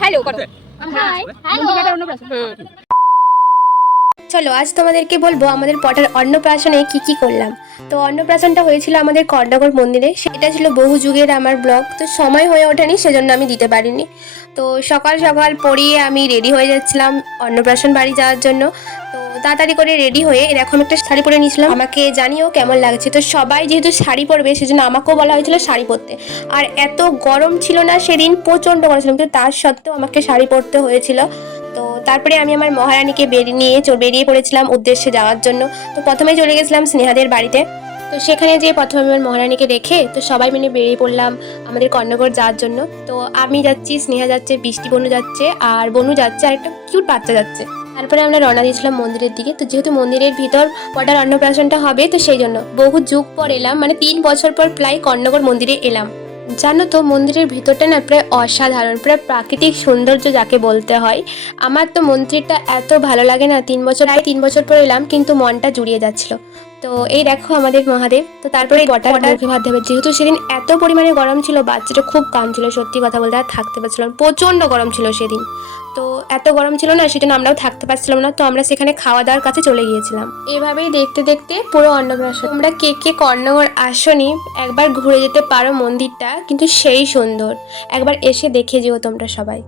Hello করো। Hi hello. চলো আজ তোমাদেরকে বলবো আমাদের পটার অন্নপ্রাশনে কি করলাম। তো অন্নপ্রাশনটা হয়েছিল আমাদের কর্ণনগর মন্দিরে, সেটা ছিল বহু যুগের আমার ব্লগ, তো সময় হয়ে ওঠেনি সেজন্য আমি দিতে পারিনি। তো সকাল সকাল পড়িয়ে আমি রেডি হয়ে যাচ্ছিলাম অন্নপ্রাশন বাড়ি যাওয়ার জন্য। তো তাড়াতাড়ি করে রেডি হয়ে এরকম একটা শাড়ি পরে নিয়েছিলাম, আমাকে জানিও কেমন লাগছে। তো সবাই যেহেতু শাড়ি পরবে সেজন্য আমাকেও বলা হয়েছিল শাড়ি পরতে। আর এত গরম ছিল না সেদিন, প্রচণ্ড গরম ছিল, কিন্তু তার সত্ত্বেও আমাকে শাড়ি পরতে হয়েছিল। তো তারপরে আমি আমার মহারানীকে বেরিয়ে পড়েছিলাম উদ্দেশ্যে যাওয়ার জন্য। তো প্রথমেই চলে গেছিলাম স্নেহাদের বাড়িতে। তো সেখানে যেয়ে প্রথমে আমার মহারানীকে রেখে তো সবাই মিলে বেরিয়ে পড়লাম আমাদের কর্ণগর যাওয়ার জন্য। তো আমি যাচ্ছি, স্নেহা যাচ্ছে, বৃষ্টি বনু যাচ্ছে, আর বনু যাচ্ছে, আর একটা কিউট বাচ্চা যাচ্ছে। তারপরে আমরা রওনা দিয়েছিলাম মন্দিরের দিকে। তো যেহেতু মন্দিরের ভিতর পটার অন্নপ্রাশনটা হবে, তো সেই জন্য বহু যুগ পর এলাম, মানে 3 বছর পর প্রায় কর্ণগর মন্দিরে এলাম। জানো তো মন্দিরের ভিতরটা না প্রায় অসাধারণ, প্রায় প্রাকৃতিক সৌন্দর্য যাকে বলতে হয়। আমার তো মন্দিরটা এত ভালো লাগে না, 3 বছর পর এলাম কিন্তু মনটা জুড়িয়ে যাচ্ছিল। তো এই দেখো আমাদের মহাদেব। তো তারপরে বটার মুখে ভাত দেবে, যেহেতু সেদিন এত পরিমাণে গরম ছিল, বাচ্চাটা খুব কাঁদছিল, সত্যি কথা বলতে আর থাকতে পারছিলাম, প্রচণ্ড গরম ছিল সেদিন। তো এত গরম ছিল না সেজন্য আমরাও থাকতে পারছিলাম না, তো আমরা সেখানে খাওয়া দাওয়ার কাছে চলে গিয়েছিলাম। এভাবেই দেখতে দেখতে পুরো অন্নপ্রাশন। তোমরা কে কর্ণগর আসনি একবার ঘুরে যেতে পারো মন্দিরটা, কিন্তু সেই সুন্দর, একবার এসে দেখে যেও তোমরা সবাই।